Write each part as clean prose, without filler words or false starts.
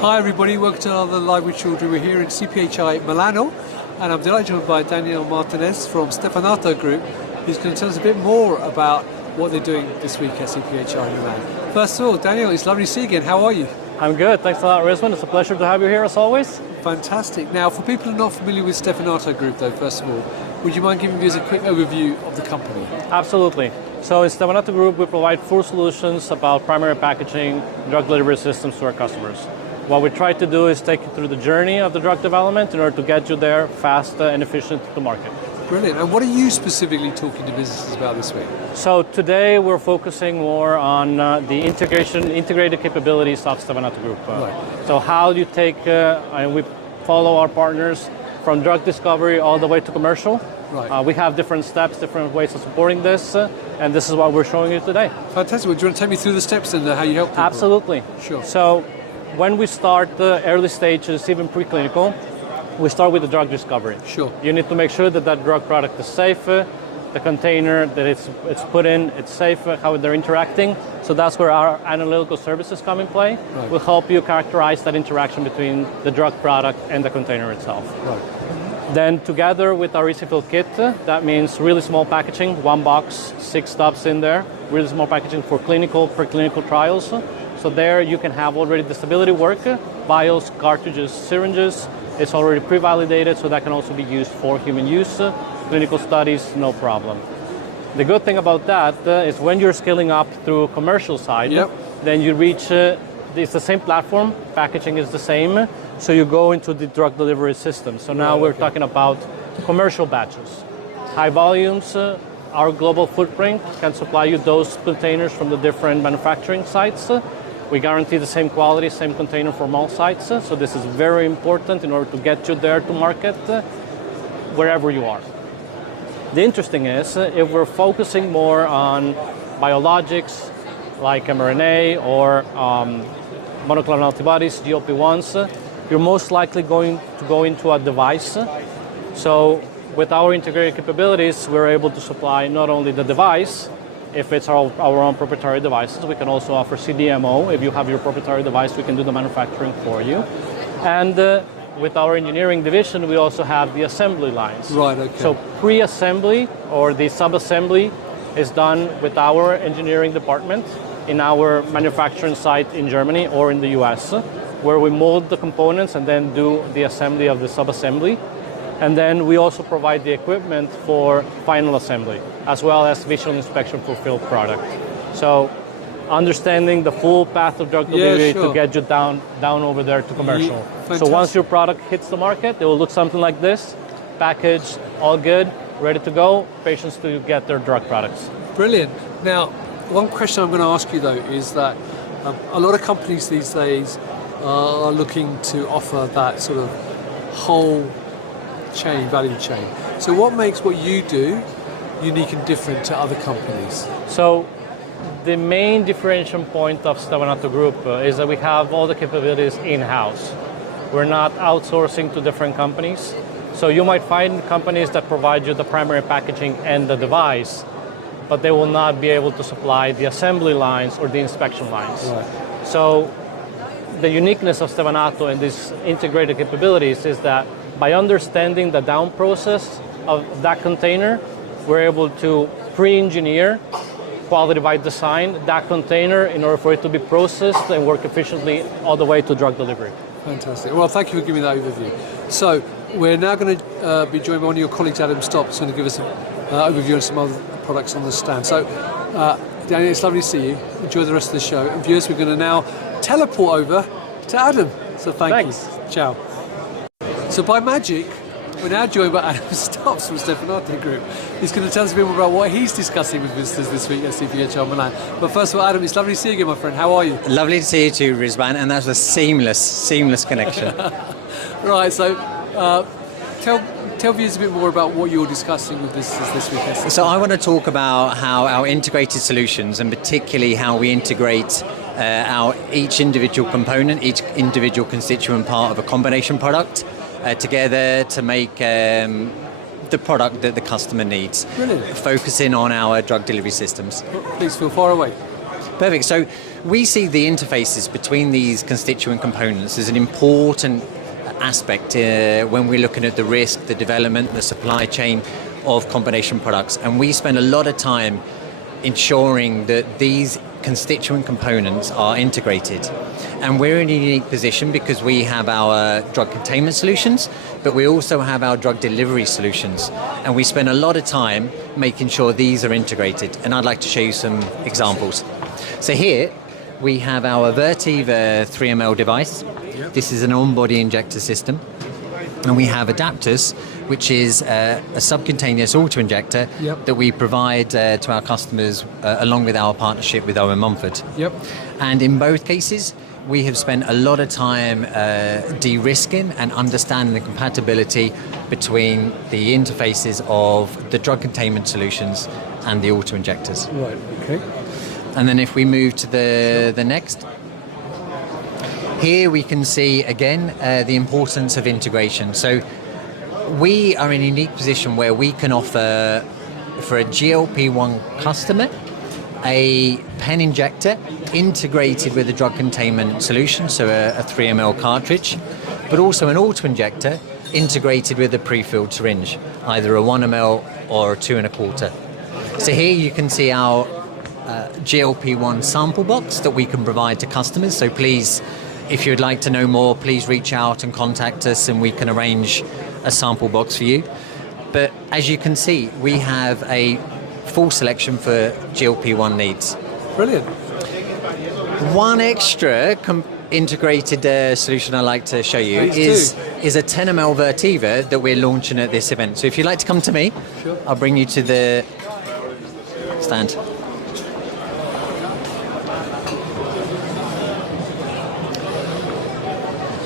Hi everybody, welcome to another Live with Children. We're here in CPHI Milano, and I'm delighted by Daniel Martinez from Stevanato Group, who's going to tell us a bit more about what they're doing this week at CPHI Milan. First of all, Daniel, it's lovely to see you again. How are you? I'm good. Thanks a lot, Rizwan. It's a pleasure to have you here as always. Fantastic. Now, for people who are not familiar with Stevanato Group, though, first of all, would you mind giving us a quick overview of the company? Absolutely. So in Stevanato Group, we provide full solutions about primary packaging, drug delivery systems to our customers. What we try to do is take you through the journey of the drug development in order to get you there fast and efficient to market. Brilliant. And what are you specifically talking to businesses about this week? So today we're focusing more on the integrated capabilities of Stevanato Group. Right. So how do you take, and we follow our partners from drug discovery all the way to commercial. Right. We have different steps, different ways of supporting this, and this is what we're showing you today. Fantastic. Well, do you want to take me through the steps and how you help people? Absolutely. Sure. So when we start the early stages, even preclinical, we start with the drug discovery. Sure. You need to make sure that that drug product is safe, the container that it's put in, it's safe, how they're interacting. So that's where our analytical services come in play. Right. We'll help you characterize that interaction between the drug product and the container itself. Right. Then together with our easy fill kit, that means really small packaging, 1 box, 6 stops in there, really small packaging for clinical, preclinical trials. So there you can have already the stability work, vials, cartridges, syringes. It's already pre-validated, so that can also be used for human use. Clinical studies, no problem. The good thing about that is when you're scaling up through commercial side, Yep. then you reach, it's the same platform, packaging is the same, so you go into the drug delivery system. So now we're talking about commercial batches. High volumes, our global footprint can supply you those containers from the different manufacturing sites. We guarantee the same quality, same container from all sites. So this is very important in order to get you there to market wherever you are. The interesting is, if we're focusing more on biologics like mRNA or monoclonal antibodies, GLP-1s, you're most likely going to go into a device. So with our integrated capabilities, we're able to supply not only the device. If it's our own proprietary devices, we can also offer CDMO. If you have your proprietary device, we can do the manufacturing for you. And with our engineering division, we also have the assembly lines. Right, okay. So pre-assembly or the sub-assembly is done with our engineering department in our manufacturing site in Germany or in the US, where we mold the components and then do the assembly of the sub-assembly. And then we also provide the equipment for final assembly, as well as visual inspection for field product. So understanding the full path of drug delivery to get you down over there to commercial. So once your product hits the market, it will look something like this, packaged, all good, ready to go, patients to get their drug products. Brilliant. Now, one question I'm going to ask you though is that a lot of companies these days are looking to offer that sort of whole value chain. So what makes what you do unique and different to other companies? So the main differentiation point of Stevanato Group is that we have all the capabilities in-house. We're not outsourcing to different companies. So you might find companies that provide you the primary packaging and the device, but they will not be able to supply the assembly lines or the inspection lines. Right. So the uniqueness of Stevanato and these integrated capabilities is that by understanding the down process of that container, we're able to pre-engineer, quality by design, that container in order for it to be processed and work efficiently all the way to drug delivery. Fantastic. Well, thank you for giving that overview. So we're now going to be joined by one of your colleagues, Adam Stopp, who's going to give us an overview of some other products on the stand. So, Daniel, it's lovely to see you. Enjoy the rest of the show. And viewers, we're going to now teleport over to Adam. So thanks. You. Ciao. So by magic, we're now joined by Adam Stopp from Stevanato Group. He's going to tell us a bit more about what he's discussing with visitors this week at CPHI Milan. But first of all, Adam, it's lovely to see you again, my friend. How are you? Lovely to see you too, Rizwan, and that was a seamless connection. Right, so tell viewers a bit more about what you're discussing with visitors this week. So I want to talk about how our integrated solutions, and particularly how we integrate each individual component, each individual constituent part of a combination product, together to make the product that the customer needs. Brilliant. Focusing on our drug delivery systems. Please feel far away. Perfect. So we see the interfaces between these constituent components as an important aspect when we're looking at the risk, the development, the supply chain of combination products. And we spend a lot of time ensuring that these constituent components are integrated. And we're in a unique position because we have our drug containment solutions, but we also have our drug delivery solutions. And we spend a lot of time making sure these are integrated. And I'd like to show you some examples. So here we have our Vertiva 3ml device. Yep. This is an on-body injector system. And we have adapters, which is a subcutaneous auto-injector that we provide to our customers along with our partnership with Owen Mumford. Yep. And in both cases, we have spent a lot of time de-risking and understanding the compatibility between the interfaces of the drug containment solutions and the auto-injectors. Right, okay. And then if we move to the next, here we can see again the importance of integration. So we are in a unique position where we can offer for a GLP-1 customer a pen injector integrated with a drug containment solution, so a 3ml cartridge, but also an auto-injector integrated with a pre-filled syringe, either a 1ml or a 2.25. So here you can see our GLP-1 sample box that we can provide to customers. So please, if you'd like to know more, please reach out and contact us and we can arrange a sample box for you. But as you can see, we have a full selection for GLP-1 needs. Brilliant. One extra integrated solution I'd like to show you is a 10ml Vertiva that we're launching at this event. So if you'd like to come to me, sure, I'll bring you to the stand.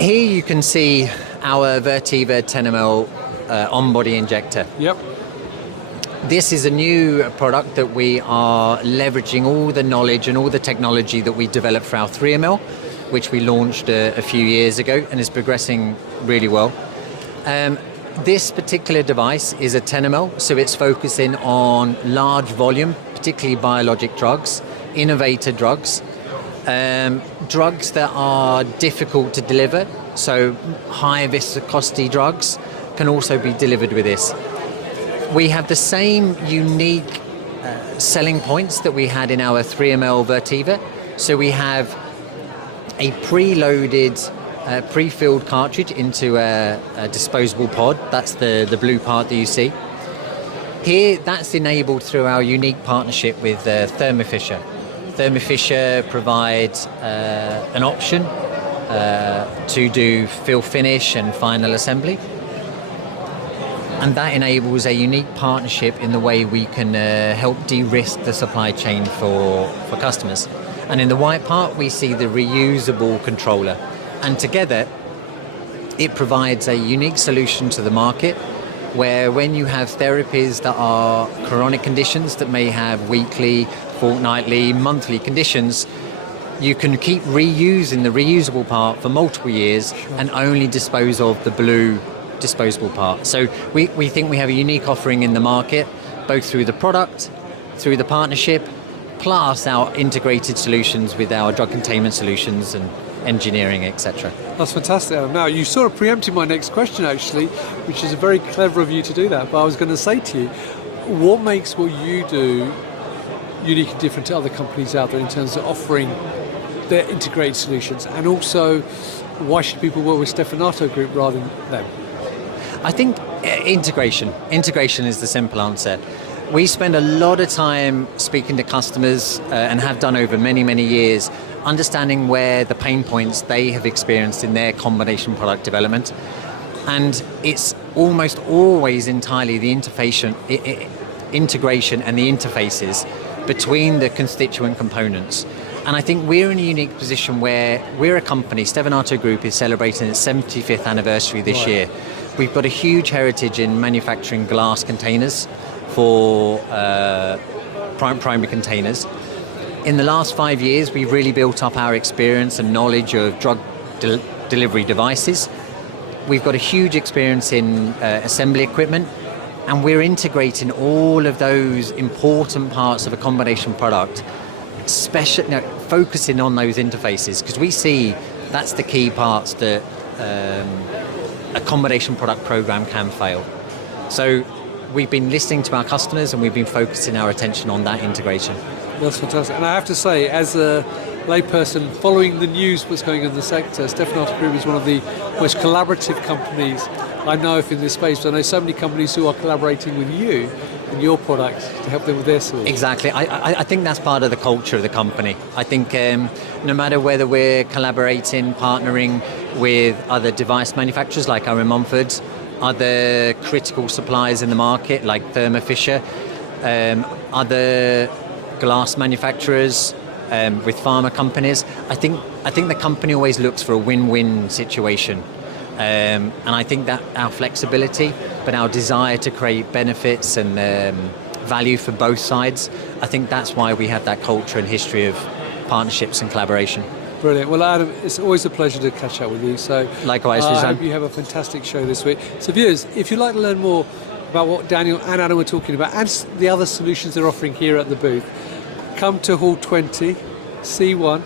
Here you can see our Vertiva 10ml on-body injector. Yep. This is a new product that we are leveraging all the knowledge and all the technology that we developed for our 3ml, which we launched a few years ago and is progressing really well. This particular device is a 10ml, so it's focusing on large volume, particularly biologic drugs, innovator drugs, drugs that are difficult to deliver, so high viscosity drugs can also be delivered with this. We have the same unique selling points that we had in our 3ml Vertiva. So we have a preloaded, pre-filled cartridge into a disposable pod. That's the blue part that you see. Here, that's enabled through our unique partnership with Thermo Fisher. Thermo Fisher provides an option to do fill finish and final assembly. And that enables a unique partnership in the way we can help de-risk the supply chain for customers. And in the white part, we see the reusable controller. And together, it provides a unique solution to the market where when you have therapies that are chronic conditions that may have weekly, fortnightly, monthly conditions, you can keep reusing the reusable part for multiple years and only dispose of the blue disposable part. So we think we have a unique offering in the market, both through the product, through the partnership, plus our integrated solutions with our drug containment solutions and engineering, etc. That's fantastic, Adam. Now, you sort of preempted my next question, actually, which is very clever of you to do that. But I was going to say to you, what makes what you do unique and different to other companies out there in terms of offering their integrated solutions? And also, why should people work with Stevanato Group rather than them? I think integration. Integration is the simple answer. We spend a lot of time speaking to customers and have done over many, many years, understanding where the pain points they have experienced in their combination product development. And it's almost always entirely the integration and the interfaces between the constituent components. And I think we're in a unique position where we're a company, Stevanato Group is celebrating its 75th anniversary this year. We've got a huge heritage in manufacturing glass containers for primary containers. In the last 5 years, we've really built up our experience and knowledge of drug delivery devices. We've got a huge experience in assembly equipment, and we're integrating all of those important parts of a combination product, focusing on those interfaces, because we see that's the key parts that a combination product program can fail. So we've been listening to our customers and we've been focusing our attention on that integration. That's fantastic. And I have to say, as a layperson following the news what's going on in the sector, Stevanato Group is one of the most collaborative companies I know of in this space. But I know so many companies who are collaborating with you and your products to help them with their solutions. Exactly. I think that's part of the culture of the company. I think no matter whether we're collaborating, partnering with other device manufacturers like Owen Mumford, other critical suppliers in the market like Thermo Fisher, other glass manufacturers, with pharma companies, I think the company always looks for a win-win situation. And I think that our flexibility, but our desire to create benefits and value for both sides, I think that's why we have that culture and history of partnerships and collaboration. Brilliant. Well, Adam, it's always a pleasure to catch up with you. So likewise, I hope you have a fantastic show this week. So viewers, if you'd like to learn more about what Daniel and Adam were talking about and the other solutions they're offering here at the booth, come to Hall 20, C1.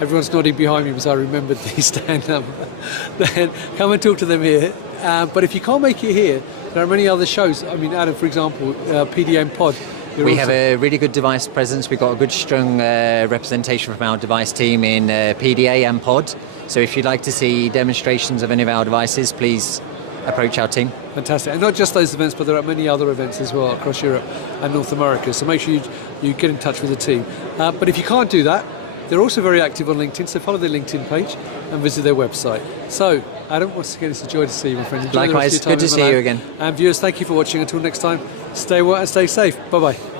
Everyone's nodding behind me because I remembered the stand number. Then come and talk to them here. But if you can't make it here, there are many other shows. I mean, Adam, for example, PDA and Pod. We have a really good device presence. We've got a good, strong representation from our device team in PDA and Pod. So if you'd like to see demonstrations of any of our devices, please approach our team. Fantastic. And not just those events, but there are many other events as well across Europe and North America. So make sure you get in touch with the team. But if you can't do that, they're also very active on LinkedIn, so follow their LinkedIn page and visit their website. So, Adam, once again, it's a joy to see you, my friend. Enjoy Likewise, good to see you again. And viewers, thank you for watching. Until next time, stay well and stay safe. Bye-bye.